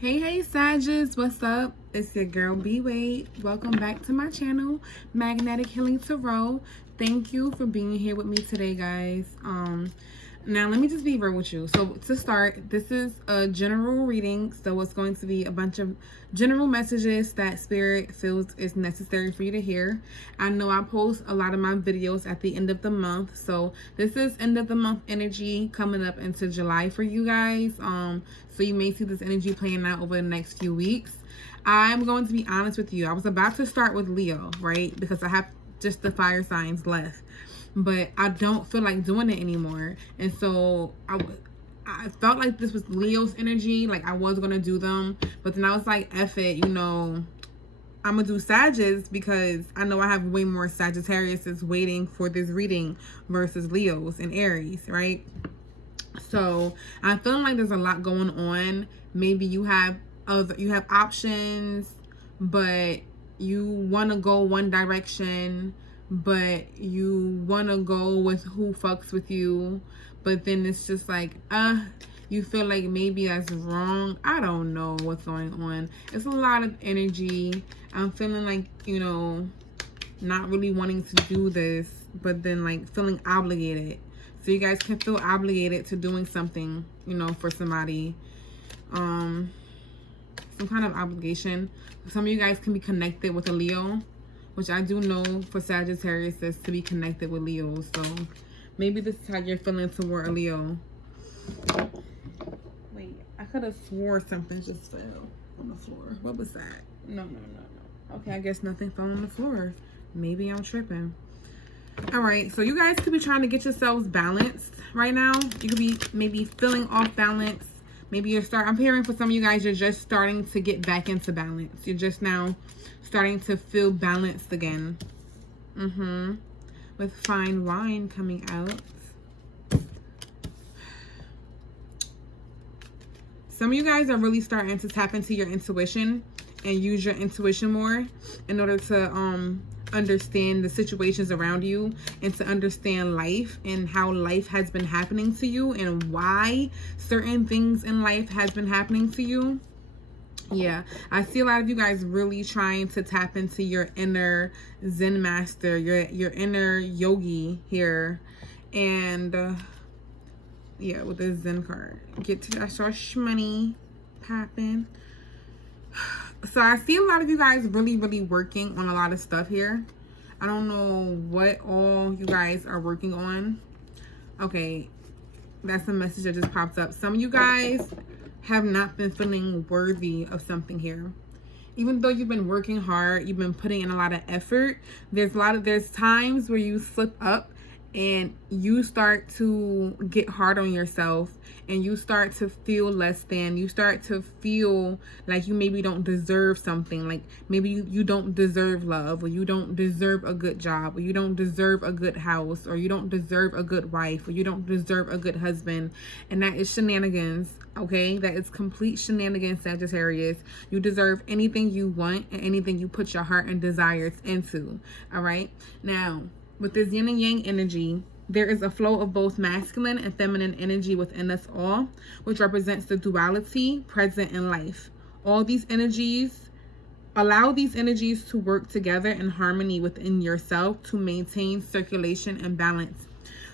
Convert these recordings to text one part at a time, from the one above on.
Hey Sages, what's up? It's your girl B Wade. Welcome back to my channel, Magnetic Healing Tarot. Thank you for being here with me today, guys. Now let me just be real with you. So to start, this is a general reading, so it's going to be a bunch of general messages that Spirit feels is necessary for you to hear. I know I post a lot of my videos at the end of the month, so this is end of the month energy coming up into July for you guys. So you may see this energy playing out over the next few weeks. I'm going to be honest with you. I was about to start with Leo, right? Because I have just the fire signs left, but I don't feel like doing it anymore. And so I felt like this was Leo's energy, like I was gonna do them, but then I was like, F it, you know, I'm gonna do Sagittarius because I know I have way more Sagittarius waiting for this reading versus Leos and Aries, right? So I'm feeling like there's a lot going on. Maybe you have options, but you want to go one direction, but you want to go with who fucks with you, but then it's just like you feel like maybe that's wrong. I don't know what's going on. It's a lot of energy. I'm feeling like, you know, not really wanting to do this, but then like feeling obligated. So you guys can feel obligated to doing something, you know, for somebody. Some kind of obligation. Some of you guys can be connected with a Leo, which I do know for Sagittarius is to be connected with Leo. So maybe this is how you're feeling toward a Leo. Wait, I could have swore something just fell on the floor. What was that? No. Okay, I guess nothing fell on the floor. Maybe I'm tripping. All right, so you guys could be trying to get yourselves balanced right now. You could be maybe feeling off balance. Maybe I'm hearing for some of you guys, you're just starting to get back into balance. You're just now starting to feel balanced again. With fine wine coming out. Some of you guys are really starting to tap into your intuition and use your intuition more in order to understand the situations around you and to understand life and how life has been happening to you and why certain things in life has been happening to you. Yeah, I see a lot of you guys really trying to tap into your inner Zen master, your inner yogi here. And yeah, with the Zen card, get to that source money popping. So I see a lot of you guys really working on a lot of stuff here. I don't know what all you guys are working on. Okay, that's a message that just popped up. Some of you guys have not been feeling worthy of something here. Even though you've been working hard, you've been putting in a lot of effort, there's times where you slip up and you start to get hard on yourself and you start to feel less than. You start to feel like you maybe don't deserve something, like maybe you don't deserve love, or you don't deserve a good job, or you don't deserve a good house, or you don't deserve a good wife, or you don't deserve a good husband. And that is shenanigans. Okay, that is complete shenanigans, Sagittarius. You deserve anything you want and anything you put your heart and desires into. All right, now with this yin and yang energy, there is a flow of both masculine and feminine energy within us all, which represents the duality present in life. All these energies, allow these energies to work together in harmony within yourself to maintain circulation and balance.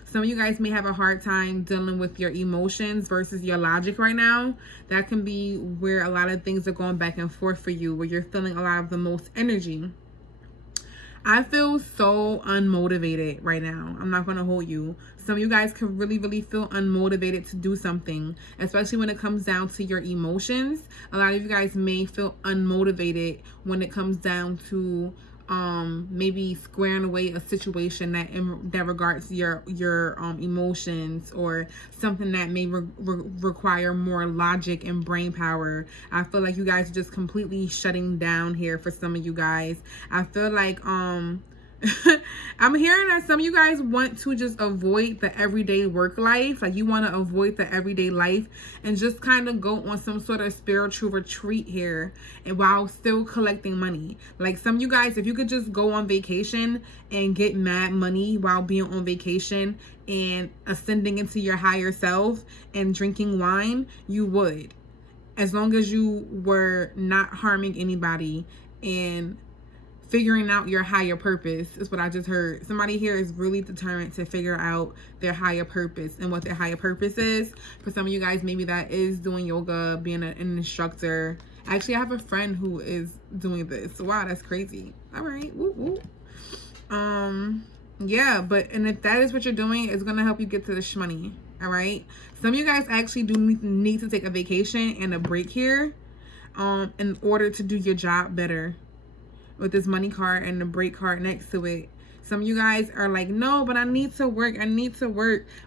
Some of you guys may have a hard time dealing with your emotions versus your logic right now. That can be where a lot of things are going back and forth for you, where you're feeling a lot of the most energy. I feel so unmotivated right now. I'm not going to hold you. Some of you guys can really feel unmotivated to do something, especially when it comes down to your emotions. A lot of you guys may feel unmotivated when it comes down to maybe squaring away a situation that regards your emotions, or something that may require more logic and brain power. I feel like you guys are just completely shutting down here for some of you guys. I feel like I'm hearing that some of you guys want to just avoid the everyday work life. Like you want to avoid the everyday life and just kind of go on some sort of spiritual retreat here, and while still collecting money. Like some of you guys, if you could just go on vacation and get mad money while being on vacation and ascending into your higher self and drinking wine, you would. as long as you were not harming anybody and figuring out your higher purpose is what I just heard. Somebody here is really determined to figure out their higher purpose and what their higher purpose is. For some of you guys, maybe that is doing yoga, being an instructor. Actually, I have a friend who is doing this. Wow, that's crazy. All right. Woo, woo. Yeah, and if that is what you're doing, it's gonna help you get to the shmoney. All right. Some of you guys actually do need to take a vacation and a break here, in order to do your job better. With this money card and the break card next to it. Some of you guys are like, no, but I need to work.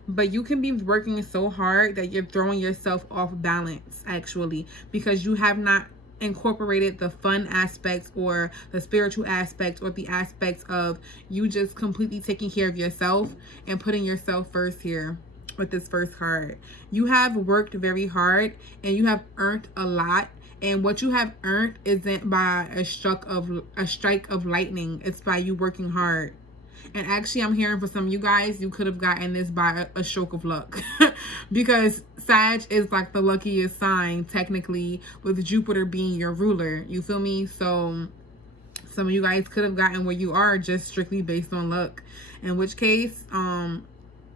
But you can be working so hard that you're throwing yourself off balance, actually, because you have not incorporated the fun aspects or the spiritual aspects or the aspects of you just completely taking care of yourself and putting yourself first here. With this first card, you have worked very hard and you have earned a lot. And what you have earned isn't by a strike of lightning. It's by you working hard. And actually, I'm hearing for some of you guys, you could have gotten this by a stroke of luck. Because Sag is like the luckiest sign, technically, with Jupiter being your ruler. You feel me? So some of you guys could have gotten where you are just strictly based on luck. In which case,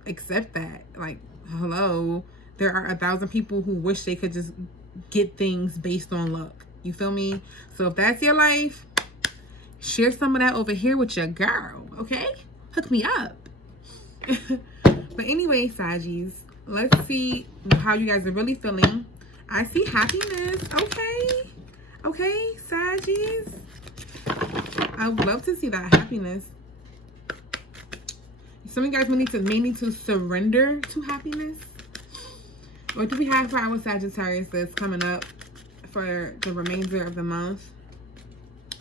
accept that. Like, hello. There are 1,000 people who wish they could just get things based on luck. You feel me? So if that's your life, share some of that over here with your girl, okay? Hook me up. But anyway, Saggies, let's see how you guys are really feeling. I see happiness. Okay, Saggies. I would love to see that happiness. Some of you guys may need to surrender to happiness. What do we have for our Sagittarius that's coming up for the remainder of the month?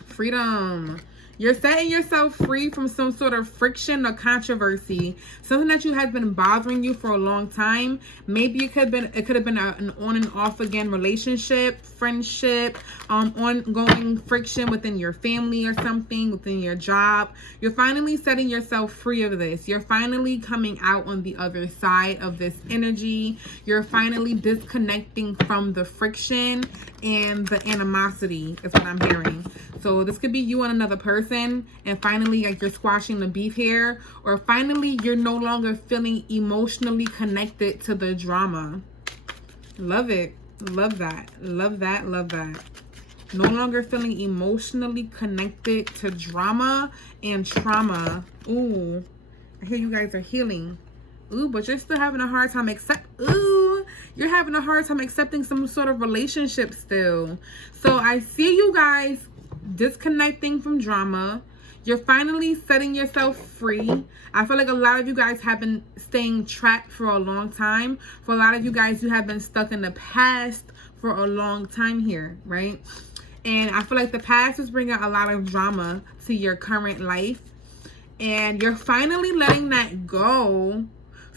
Freedom. You're setting yourself free from some sort of friction or controversy. Something that has been bothering you for a long time. Maybe it could have been an on and off again relationship, friendship, ongoing friction within your family or something, within your job. You're finally setting yourself free of this. You're finally coming out on the other side of this energy. You're finally disconnecting from the friction and the animosity is what I'm hearing. So this could be you and another person, and finally, like, you're squashing the beef here, or finally you're no longer feeling emotionally connected to the drama. Love it. Love that. Love that. Love that. No longer feeling emotionally connected to drama and trauma. Ooh, I hear you guys are healing. Ooh, but you're still having a hard time you're having a hard time accepting some sort of relationship still. So I see you guys disconnecting from drama. You're finally setting yourself free. I feel like a lot of you guys have been staying trapped for a long time. For a lot of you guys, you have been stuck in the past for a long time here, right? And I feel like the past is bringing a lot of drama to your current life. And you're finally letting that go,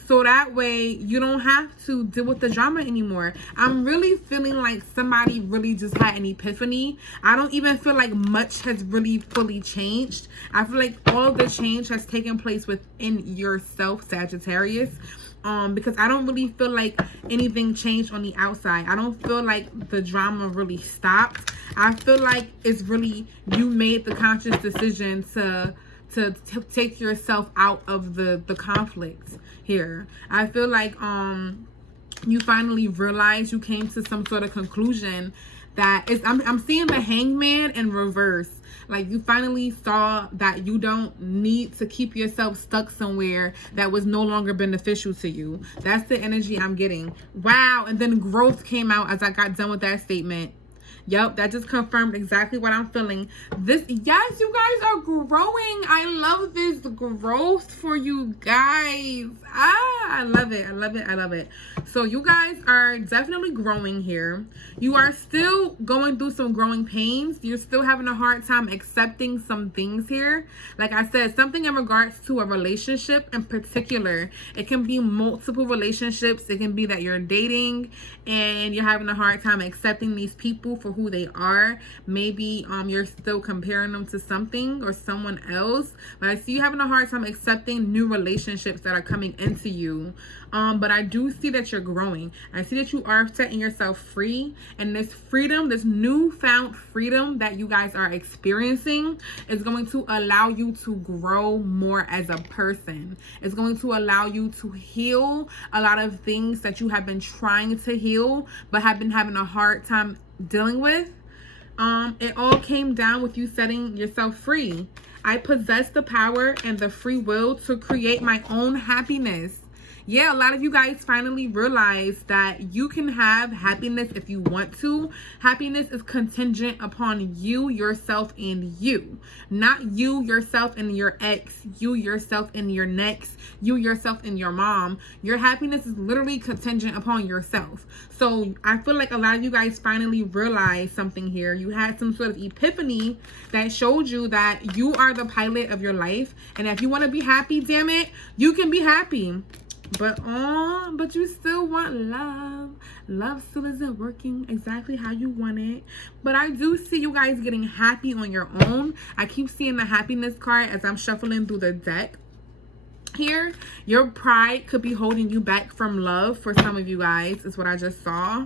so that way you don't have to deal with the drama anymore. I'm really feeling like somebody really just had an epiphany. I don't even feel like much has really fully changed. I feel like all of the change has taken place within yourself, Sagittarius. Because I don't really feel like anything changed on the outside. I don't feel like the drama really stopped. I feel like it's really, you made the conscious decision to take yourself out of the conflict here. I feel like you finally realized, you came to some sort of conclusion that is, I'm seeing the Hangman in reverse. Like, you finally saw that you don't need to keep yourself stuck somewhere that was no longer beneficial to you. That's the energy I'm getting. Wow. And then growth came out as I got done with that statement. Yep, that just confirmed exactly what I'm feeling. Yes, you guys are growing. I love this growth for you guys. I love it. I love it. I love it. So you guys are definitely growing here. You are still going through some growing pains. You're still having a hard time accepting some things here. Like I said, something in regards to a relationship in particular. It can be multiple relationships. It can be that you're dating and you're having a hard time accepting these people people for who they are. Maybe you're still comparing them to something or someone else, but I see you having a hard time accepting new relationships that are coming into you. But I do see that you're growing. I see that you are setting yourself free, and this freedom, this newfound freedom that you guys are experiencing is going to allow you to grow more as a person. It's going to allow you to heal a lot of things that you have been trying to heal but have been having a hard time dealing with. It all came down with you setting yourself free. I possess the power and the free will to create my own happiness. Yeah, a lot of you guys finally realize that you can have happiness if you want to. Happiness is contingent upon you, yourself, and you. Not you, yourself, and your ex. You, yourself, and your next. You, yourself, and your mom. Your happiness is literally contingent upon yourself. So I feel like a lot of you guys finally realized something here. You had some sort of epiphany that showed you that you are the pilot of your life. And if you want to be happy, damn it, you can be happy. But you still want love. Love still isn't working exactly how you want it. But I do see you guys getting happy on your own. I keep seeing the happiness card as I'm shuffling through the deck here. Your pride could be holding you back from love for some of you guys, is what I just saw.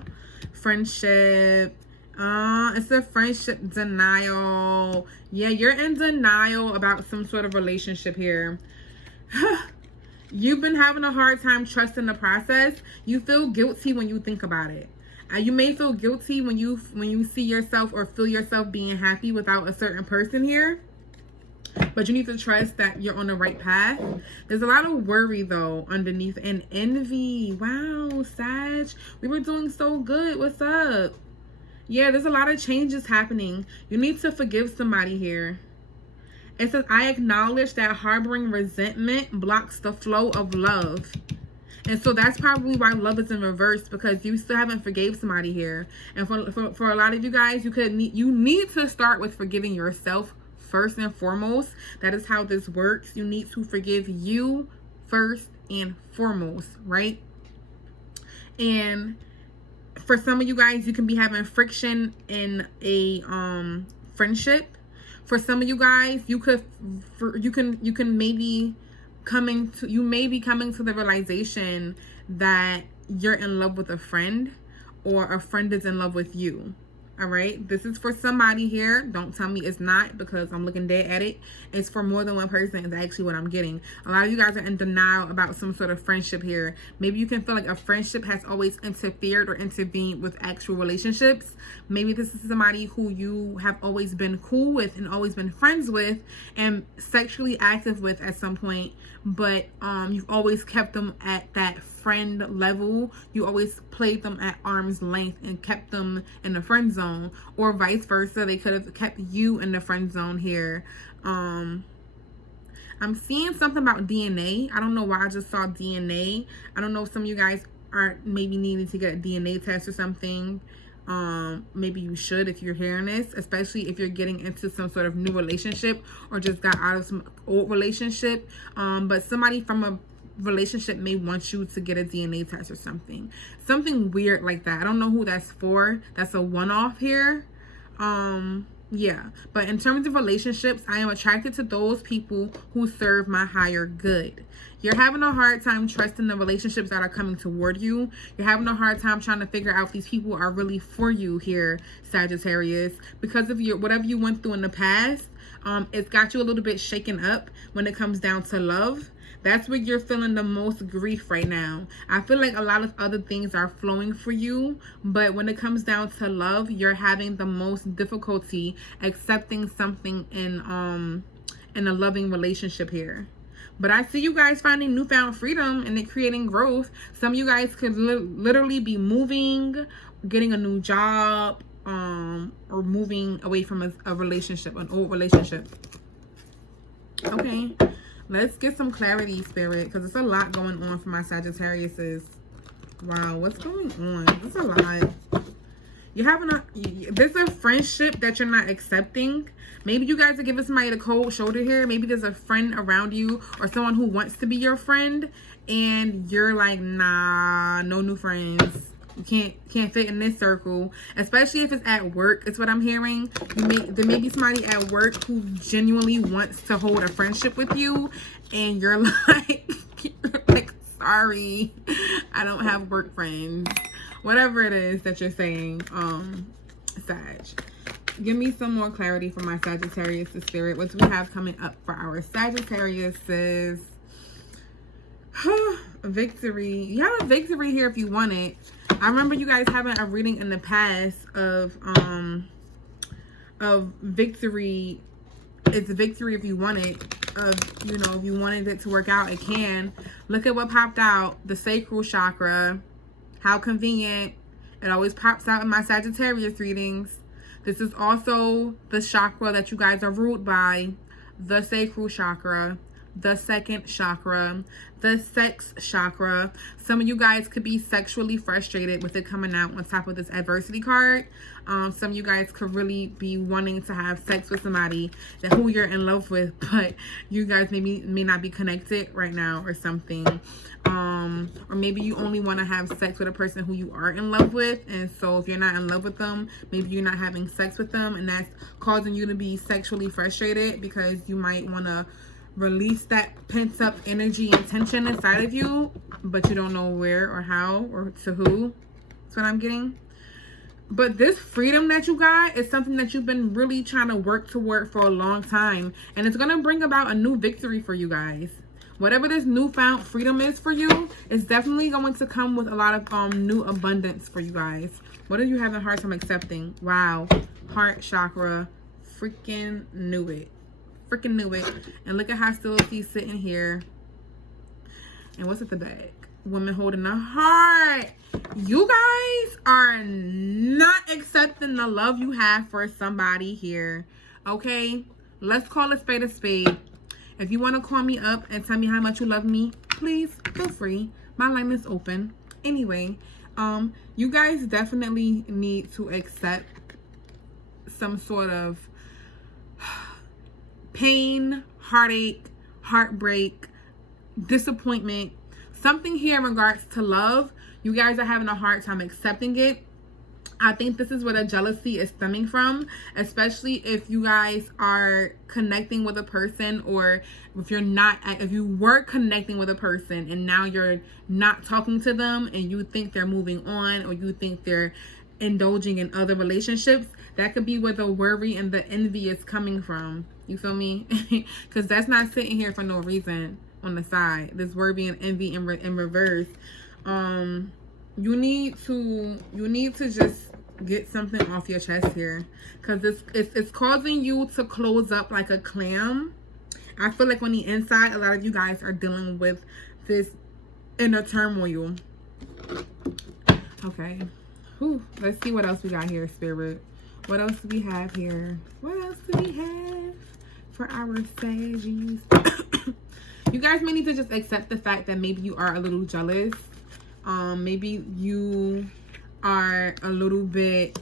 Friendship. It's a friendship denial. Yeah, you're in denial about some sort of relationship here. You've been having a hard time trusting the process. You feel guilty when you think about it. You may feel guilty when you see yourself or feel yourself being happy without a certain person here. But you need to trust that you're on the right path. There's a lot of worry though underneath, and envy. Wow, Sag, we were doing so good. What's up? Yeah, there's a lot of changes happening. You need to forgive somebody here. It says, I acknowledge that harboring resentment blocks the flow of love. And so that's probably why love is in reverse, because you still haven't forgave somebody here. And for a lot of you guys, you need to start with forgiving yourself first and foremost. That is how this works. You need to forgive you first and foremost, right? And for some of you guys, you can be having friction in a friendship. For some of you guys, you may be coming to the realization that you're in love with a friend, or a friend is in love with you. All right, this is for somebody here. Don't tell me it's not, because I'm looking dead at it. It's for more than one person is actually what I'm getting. A lot of you guys are in denial about some sort of friendship here. Maybe you can feel like a friendship has always interfered or intervened with actual relationships. Maybe this is somebody who you have always been cool with and always been friends with and sexually active with at some point, but you've always kept them at that friend level. You always played them at arm's length and kept them in the friend zone, or vice versa. They could have kept you in the friend zone here. I'm seeing something about DNA. I don't know why I just saw DNA. I don't know if some of you guys are maybe needing to get a DNA test or something. Maybe you should, if you're hearing this, especially if you're getting into some sort of new relationship or just got out of some old relationship. But somebody from a relationship may want you to get a DNA test or something weird like that. I don't know who that's for. That's a one-off here. Yeah, but in terms of relationships, I am attracted to those people who serve my higher good. You're having a hard time trusting the relationships that are coming toward you. You're having a hard time trying to figure out if these people are really for you here, Sagittarius, because of whatever you went through in the past. It's got you a little bit shaken up when it comes down to love. That's where you're feeling the most grief right now. I feel like a lot of other things are flowing for you, but when it comes down to love, you're having the most difficulty accepting something in a loving relationship here. But I see you guys finding newfound freedom and it creating growth. Some of you guys could literally be moving, getting a new job, or moving away from a relationship, an old relationship. Okay. Let's get some clarity, Spirit, because it's a lot going on for my Sagittariuses. Wow, what's going on? It's a lot. There's a friendship that you're not accepting. Maybe you guys are giving somebody the cold shoulder here. Maybe there's a friend around you or someone who wants to be your friend, and you're like, nah, no new friends. You can't fit in this circle, especially if it's at work. It's what I'm hearing. There may be somebody at work who genuinely wants to hold a friendship with you, and you're like, sorry, I don't have work friends. Whatever it is that you're saying, Sag. Give me some more clarity for my Sagittarius spirit. What do we have coming up for our Sagittarius? Victory. You have a victory here if you want it. I remember you guys having a reading in the past of victory. It's victory if you want it. You know, if you wanted it to work out, it can. Look at what popped out. The sacral chakra. How convenient. It always pops out in my Sagittarius readings. This is also the chakra that you guys are ruled by. The sacral chakra. The second chakra. The sex chakra. Some of you guys could be sexually frustrated with it coming out on top of this adversity card. Some of you guys could really be wanting to have sex with somebody who you're in love with, but you guys may not be connected right now or something. Or maybe you only want to have sex with a person who you are in love with, and so if you're not in love with them, maybe you're not having sex with them, and that's causing you to be sexually frustrated because you might want to release that pent up energy and tension inside of you, but you don't know where or how or to who. That's what I'm getting. But this freedom that you got is something that you've been really trying to work toward for a long time, and it's going to bring about a new victory for you guys. Whatever this newfound freedom is for you, it's definitely going to come with a lot of new abundance for you guys. What are you having a hard time accepting? Wow. Heart chakra. Freaking knew it. Freaking knew it. And look at hostility sitting here. And what's at the back? Women holding a heart. You guys are not accepting the love you have for somebody here. Okay? Let's call a spade a spade. If you want to call me up and tell me how much you love me, please feel free. My line is open. Anyway, you guys definitely need to accept some sort of pain, heartache, heartbreak, disappointment, something here in regards to love. You guys are having a hard time accepting it. I think this is where the jealousy is stemming from, especially if you guys are connecting with a person, or if you were connecting with a person and now you're not talking to them and you think they're moving on, or you think they're indulging in other relationships. That could be where the worry and the envy is coming from. You feel me? Because that's not sitting here for no reason on the side. This worry and envy in reverse. You need to just get something off your chest here, because it's causing you to close up like a clam. I feel like on the inside, a lot of you guys are dealing with this inner turmoil. Okay. Whew. Let's see what else we got here, Spirit. What else do we have here? What else do we have for our Saggies? You guys may need to just accept the fact that maybe you are a little jealous. Maybe you are a little bit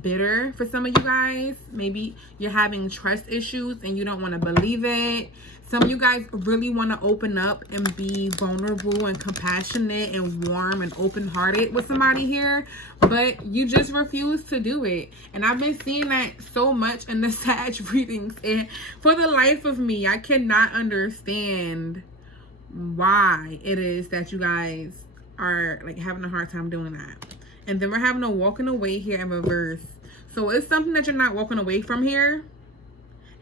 bitter for some of you guys. Maybe you're having trust issues and you don't want to believe it. Some of you guys really want to open up and be vulnerable and compassionate and warm and open-hearted with somebody here, but you just refuse to do it. And I've been seeing that so much in the Sag readings, and for the life of me, I cannot understand why it is that you guys are like having a hard time doing that. And then we're having a walking away here in reverse. So it's something that you're not walking away from here.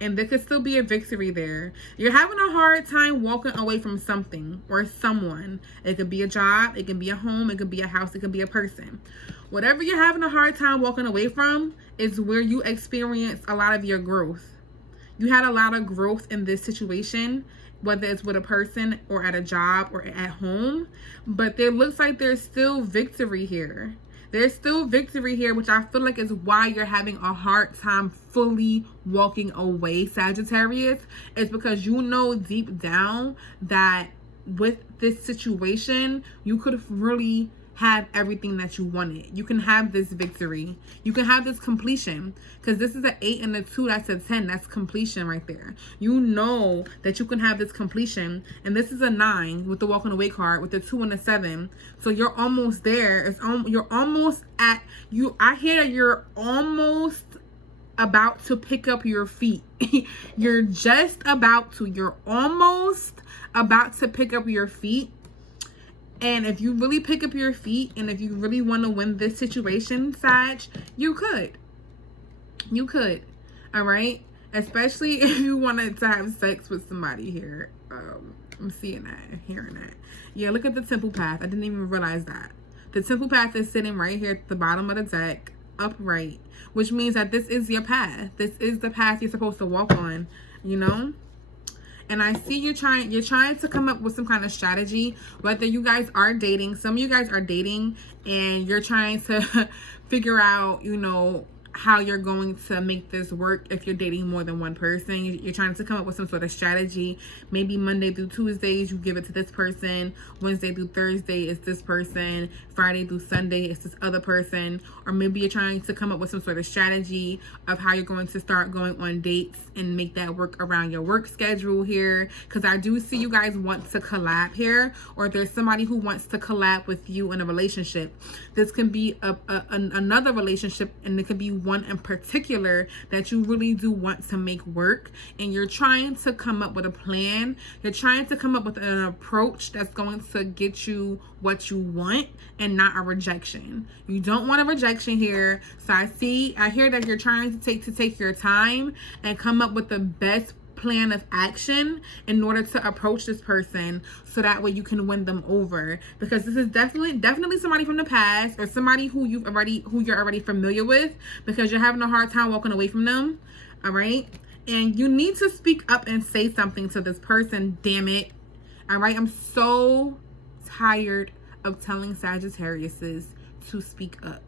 And there could still be a victory there. You're having a hard time walking away from something or someone. It could be a job. It can be a home. It could be a house. It could be a person. Whatever you're having a hard time walking away from is where you experience a lot of your growth. You had a lot of growth in this situation, whether it's with a person or at a job or at home. But it looks like there's still victory here. There's still victory here, which I feel like is why you're having a hard time fully walking away, Sagittarius. It's because you know deep down that with this situation, you could really have everything that you wanted. You can have this victory. You can have this completion. Because this is an 8 and a 2. That's a 10. That's completion right there. You know that you can have this completion. And this is a 9 with the walking away card with the 2 and a 7. So you're almost there. You're almost at you. I hear that you're almost about to pick up your feet. You're just about to. You're almost about to pick up your feet. And if you really pick up your feet and if you really want to win this situation, Sag, you could. You could. All right? Especially if you wanted to have sex with somebody here. I'm seeing that and hearing that. Yeah, look at the temple path. I didn't even realize that. The temple path is sitting right here at the bottom of the deck, upright, which means that this is your path. This is the path you're supposed to walk on, you know? And I see you're trying to come up with some kind of strategy, whether you guys are dating. Some of you guys are dating and you're trying to figure out, you know, how you're going to make this work if you're dating more than one person. You're trying to come up with some sort of strategy. Maybe Monday through Tuesdays, you give it to this person. Wednesday through Thursday is this person. Friday through Sunday is this other person. Or maybe you're trying to come up with some sort of strategy of how you're going to start going on dates and make that work around your work schedule here. Because I do see you guys want to collab here, or there's somebody who wants to collab with you in a relationship. This can be another relationship, and it could be one in particular that you really do want to make work, and you're trying to come up with a plan. You're trying to come up with an approach that's going to get you what you want and not a rejection. You don't want a rejection here. So I hear that you're trying to take your time and come up with the best plan of action in order to approach this person, so that way you can win them over. Because this is definitely somebody from the past, or somebody who you're already familiar with, because you're having a hard time walking away from them. All right, and you need to speak up and say something to this person. Damn it. All right, I'm so tired of telling Sagittariuses to speak up.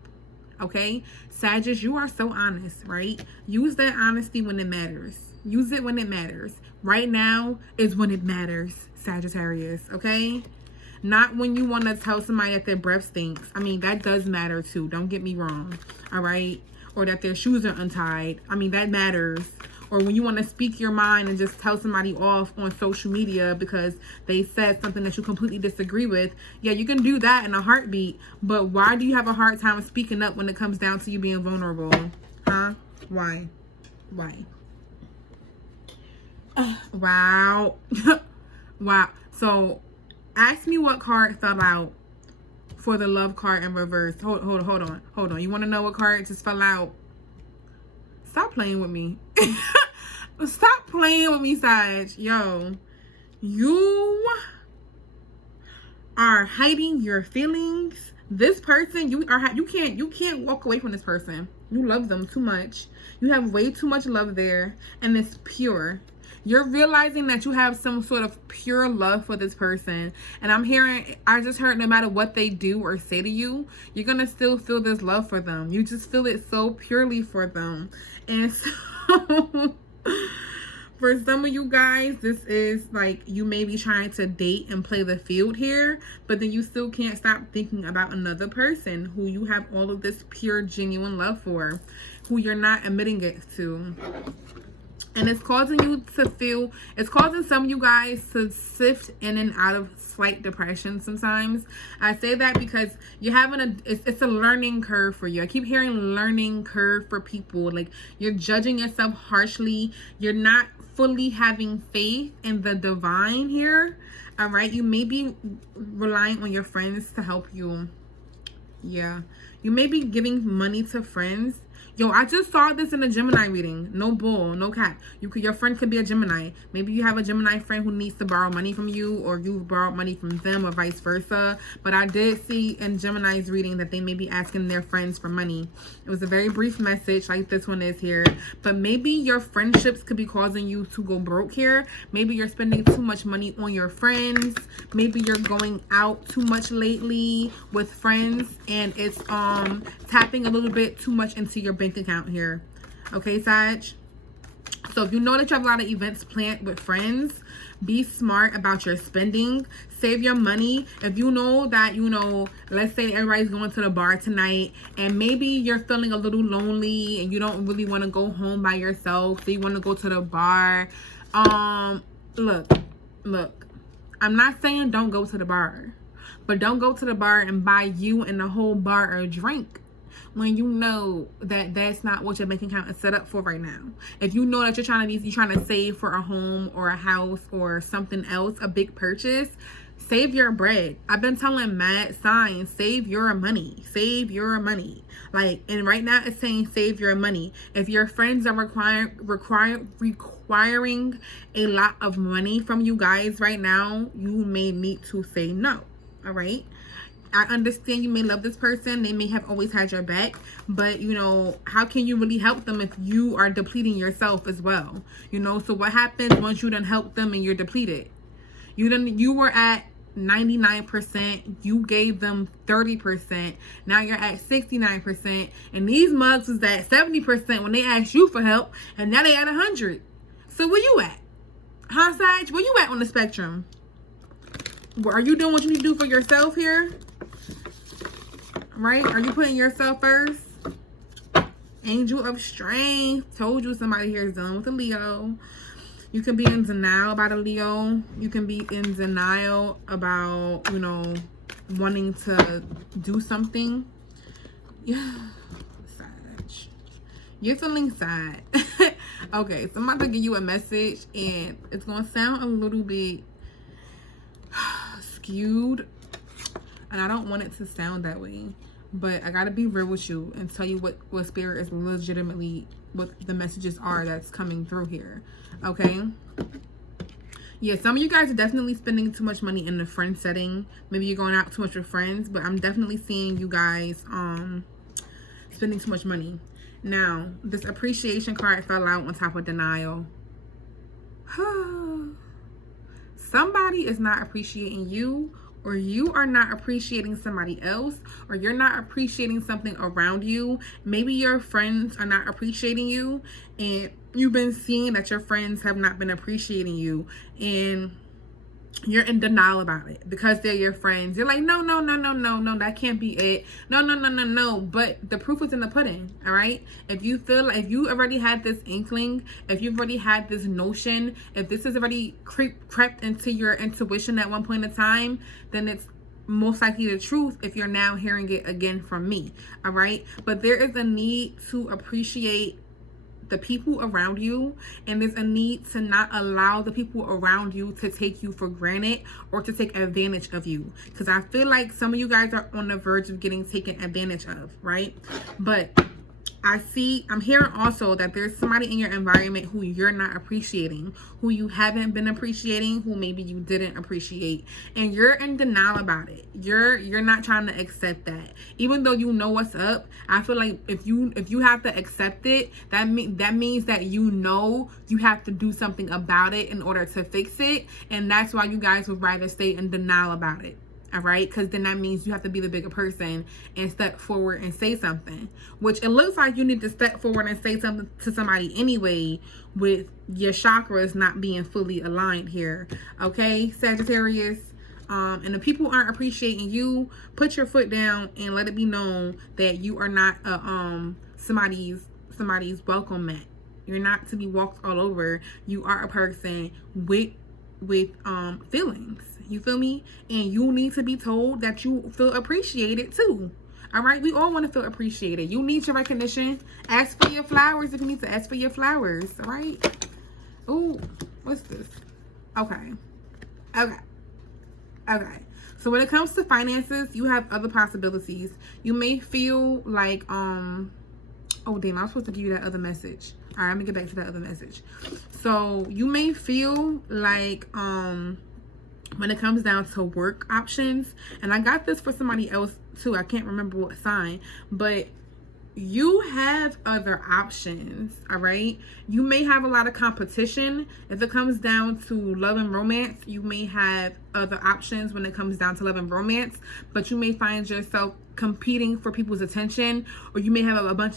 Okay, Sagittarius, you are so honest, right? Use that honesty when it matters. Use it when it matters. Right now is when it matters, Sagittarius, okay? Not when you want to tell somebody that their breath stinks. I mean, that does matter too. Don't get me wrong, all right? Or that their shoes are untied. I mean, that matters. Or when you want to speak your mind and just tell somebody off on social media because they said something that you completely disagree with. Yeah, you can do that in a heartbeat. But why do you have a hard time speaking up when it comes down to you being vulnerable? Huh? Why? Wow. Wow. So ask me what card fell out for the love card in reverse. Hold on. You want to know what card just fell out? Stop playing with me. Stop playing with me, Sag. Yo, you are hiding your feelings. This person, you can't walk away from this person. You love them too much. You have way too much love there, and it's pure. You're realizing that you have some sort of pure love for this person. And I just heard no matter what they do or say to you, you're going to still feel this love for them. You just feel it so purely for them. And so for some of you guys, this is like you may be trying to date and play the field here, but then you still can't stop thinking about another person who you have all of this pure, genuine love for, who you're not admitting it to. And it's causing some of you guys to sift in and out of slight depression sometimes. I say that because you're having it's a learning curve for you. I keep hearing learning curve for people. Like, you're judging yourself harshly. You're not fully having faith in the divine here. All right. You may be relying on your friends to help you. Yeah. You may be giving money to friends. Yo, I just saw this in a Gemini reading. No bull, no cap. Your friend could be a Gemini. Maybe you have a Gemini friend who needs to borrow money from you, or you've borrowed money from them, or vice versa. But I did see in Gemini's reading that they may be asking their friends for money. It was a very brief message, like this one is here. But maybe your friendships could be causing you to go broke here. Maybe you're spending too much money on your friends. Maybe you're going out too much lately with friends, and it's tapping a little bit too much into your bank account here. Okay, Sag? So if you know that you have a lot of events planned with friends, be smart about your spending. Save your money. If you know that, let's say everybody's going to the bar tonight and maybe you're feeling a little lonely and you don't really want to go home by yourself, so you want to go to the bar. Look, I'm not saying don't go to the bar, but don't go to the bar and buy you and the whole bar a drink when you know that that's not what your bank account is set up for right now. If you know that you're trying to save for a home or a house or something else, a big purchase, save your bread. I've been telling mad signs, save your money. Save your money. And right now it's saying save your money. If your friends are requiring a lot of money from you guys right now, you may need to say no. All right? I understand you may love this person. They may have always had your back. But, how can you really help them if you are depleting yourself as well? So what happens once you done help them and you're depleted? You were at 99%. You gave them 30%. Now you're at 69%. And these mugs was at 70% when they asked you for help. And now they at 100. So where you at? Huh, Sag? Where you at on the spectrum? Are you doing what you need to do for yourself here? Right? Are you putting yourself first? Angel of Strength. Told you somebody here is done with a Leo. You can be in denial about a Leo. You can be in denial about, wanting to do something. Yeah. Sad. You're feeling sad. Okay, so I'm about to give you a message and it's going to sound a little bit skewed. And I don't want it to sound that way. But I got to be real with you and tell you what spirit is legitimately, what the messages are that's coming through here. Okay? Yeah, some of you guys are definitely spending too much money in the friend setting. Maybe you're going out too much with friends. But I'm definitely seeing you guys spending too much money. Now, this appreciation card fell out on top of denial. Somebody is not appreciating you, or you are not appreciating somebody else, or you're not appreciating something around you. Maybe your friends are not appreciating you, and you've been seeing that your friends have not been appreciating you, and you're in denial about it because they're your friends. You're like, no, that can't be it. No. But the proof is in the pudding, all right? If you feel like, if you already had this inkling, if you've already had this notion, if this has already crept into your intuition at one point in time, then it's most likely the truth if you're now hearing it again from me, all right? But there is a need to appreciate the people around you, and there's a need to not allow the people around you to take you for granted or to take advantage of you, because I feel like some of you guys are on the verge of getting taken advantage of, right? But I'm hearing also that there's somebody in your environment who you're not appreciating, who you haven't been appreciating, who maybe you didn't appreciate, and you're in denial about it. You're not trying to accept that, even though you know what's up. I feel like if you have to accept it, that means that you have to do something about it in order to fix it, and that's why you guys would rather stay in denial about it. All right, because then that means you have to be the bigger person and step forward and say something, which it looks like you need to step forward and say something to somebody anyway, with your chakras not being fully aligned here. Okay, Sagittarius. And if people aren't appreciating you, put your foot down and let it be known that you are not somebody's welcome mat. You're not to be walked all over. You are a person with feelings. You feel me? And you need to be told that you feel appreciated too. All right? We all want to feel appreciated. You need your recognition. Ask for your flowers if you need to ask for your flowers. All right? Ooh, what's this? Okay. So when it comes to finances, you have other possibilities. You may feel like, oh damn, I was supposed to give you that other message. All right, let me get back to that other message. So you may feel like, when it comes down to work options, and I got this for somebody else too, I can't remember what sign, but you have other options. All right, you may have a lot of competition. If it comes down to love and romance, you may have other options when it comes down to love and romance, but you may find yourself competing for people's attention, or you may have a bunch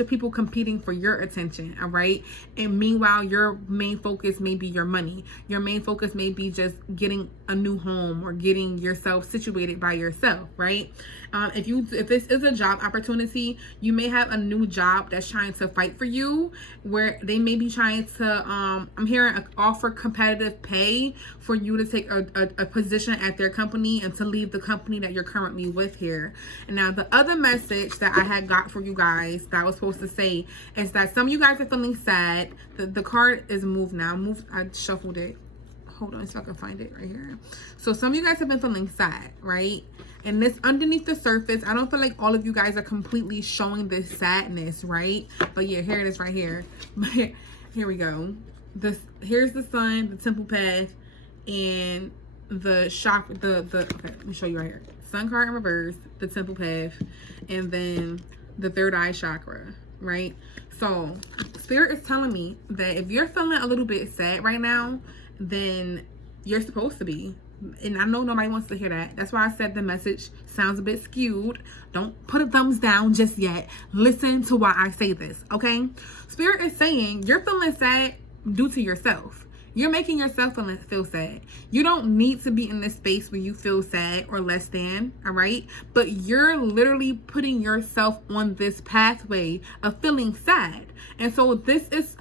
of people competing for your attention. All right. And meanwhile, your main focus may be your money. Your main focus may be just getting a new home or getting yourself situated by yourself. Right. If this is a job opportunity, you may have a new job that's trying to fight for you, where they may be trying to I'm hearing offer competitive pay for you to take a position at their company and to leave the company that you're currently with here. And now the other message that I had got for you guys that I was supposed to say is that some of you guys are feeling sad. The card is moved now. I shuffled it. Hold on so I can find it right here. So some of you guys have been feeling sad, right? And this underneath the surface, I don't feel like all of you guys are completely showing this sadness, right? But yeah, here it is right here. But here we go. Here's the sun, the temple path, and the chakra. Okay, let me show you right here. Sun card in reverse, the temple path, and then the third eye chakra, right? So Spirit is telling me that if you're feeling a little bit sad right now, then you're supposed to be. And I know nobody wants to hear that. That's why I said the message sounds a bit skewed. Don't put a thumbs down just yet. Listen to why I say this, okay? Spirit is saying you're feeling sad due to yourself. You're making yourself feel sad. You don't need to be in this space where you feel sad or less than, all right? But you're literally putting yourself on this pathway of feeling sad. And so this is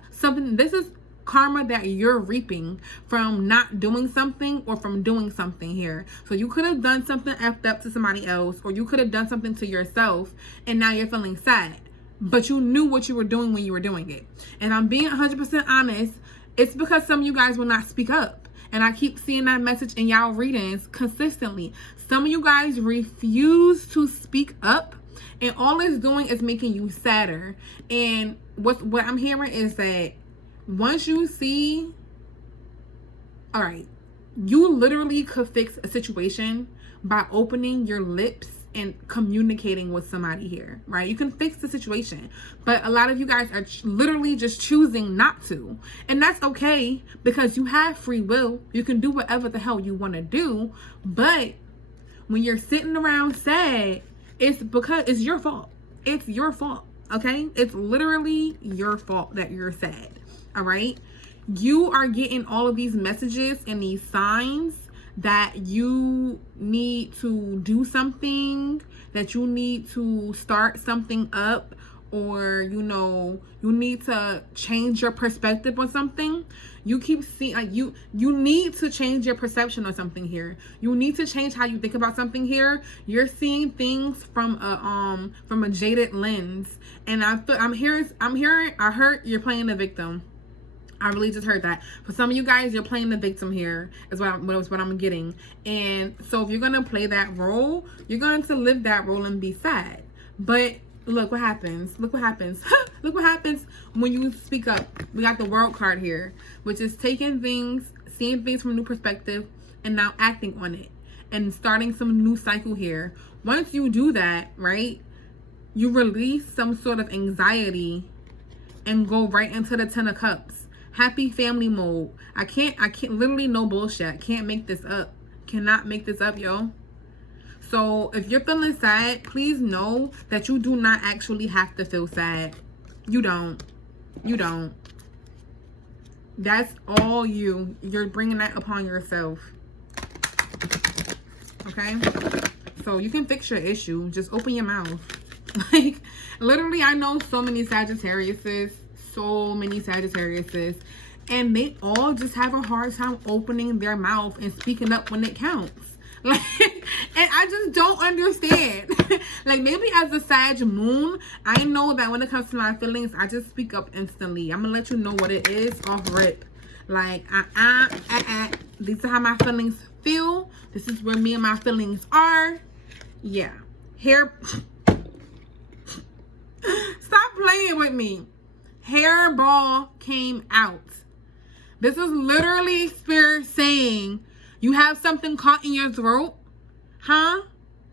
karma that you're reaping from not doing something or from doing something here. So you could have done something effed up to somebody else, or you could have done something to yourself, and now you're feeling sad. But you knew what you were doing when you were doing it. And I'm being 100% honest. It's because some of you guys will not speak up. And I keep seeing that message in y'all readings consistently. Some of you guys refuse to speak up, and all it's doing is making you sadder. And what I'm hearing is that once you see, all right, you literally could fix a situation by opening your lips and communicating with somebody here, right? You can fix the situation, but a lot of you guys are literally just choosing not to. And that's okay, because you have free will. You can do whatever the hell you want to do. But when you're sitting around sad, it's because it's your fault. It's your fault, okay? It's literally your fault that you're sad. All right, you are getting all of these messages and these signs that you need to do something, that you need to start something up, or you need to change your perspective on something. You keep seeing like you need to change your perception on something here. You need to change how you think about something here. You're seeing things from a jaded lens, and I heard you're playing the victim. I really just heard that. For some of you guys, you're playing the victim here, is what I'm getting. And so if you're going to play that role, you're going to live that role and be sad. But look what happens. Look what happens. Look what happens when you speak up. We got the World card here, which is taking things, seeing things from a new perspective, and now acting on it and starting some new cycle here. Once you do that, right, you release some sort of anxiety and go right into the 10 of Cups. Happy family mode. I can't literally no bullshit. I can't make this up. Cannot make this up, yo. So if you're feeling sad, please know that you do not actually have to feel sad. You don't. That's all you. You're bringing that upon yourself. Okay? So you can fix your issue. Just open your mouth. Like, literally, I know so many Sagittariuses. And they all just have a hard time opening their mouth and speaking up when it counts. Like, and I just don't understand. Like, maybe as a Sag moon, I know that when it comes to my feelings, I just speak up instantly. I'm gonna let you know what it is off rip. Like, these are how my feelings feel. This is where me and my feelings are. Yeah. Hair. Stop playing with me. Hairball came out. This is literally Spirit saying you have something caught in your throat. Huh?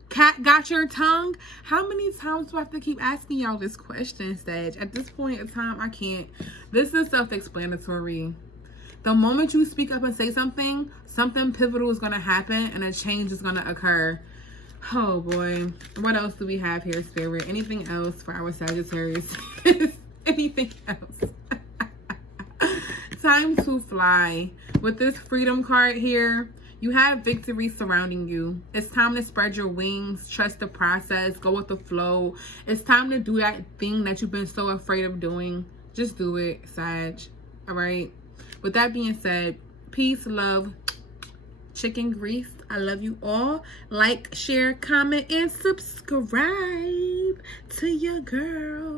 Cat got your tongue? How many times do I have to keep asking y'all this question, Sag? At this point in time, I can't. This is self-explanatory. The moment you speak up and say something, something pivotal is going to happen and a change is going to occur. Oh boy. What else do we have here, Spirit? Anything else for our Sagittarius? Anything else? Time to fly. With this freedom card here, you have victory surrounding you. It's time to spread your wings, trust the process, go with the flow. It's time to do that thing that you've been so afraid of doing. Just do it, Sag. All right. With that being said, peace, love, chicken grease. I love you all. Like, share, comment, and subscribe to your girl.